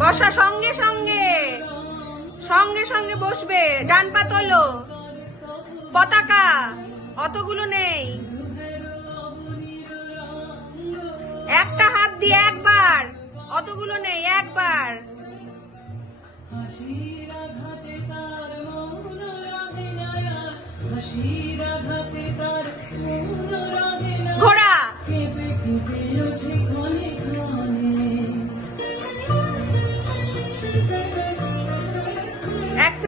বসা সঙ্গে সঙ্গে সঙ্গে সঙ্গে বসবে। ডান পা তোলো। পতাকা অতগুলো নেই, একটা হাত দিয়ে একবার, অতগুলো নেই, একবার। হাসির আঘাতে তার মন রাঙে না, হাসির আঘাতে তার মন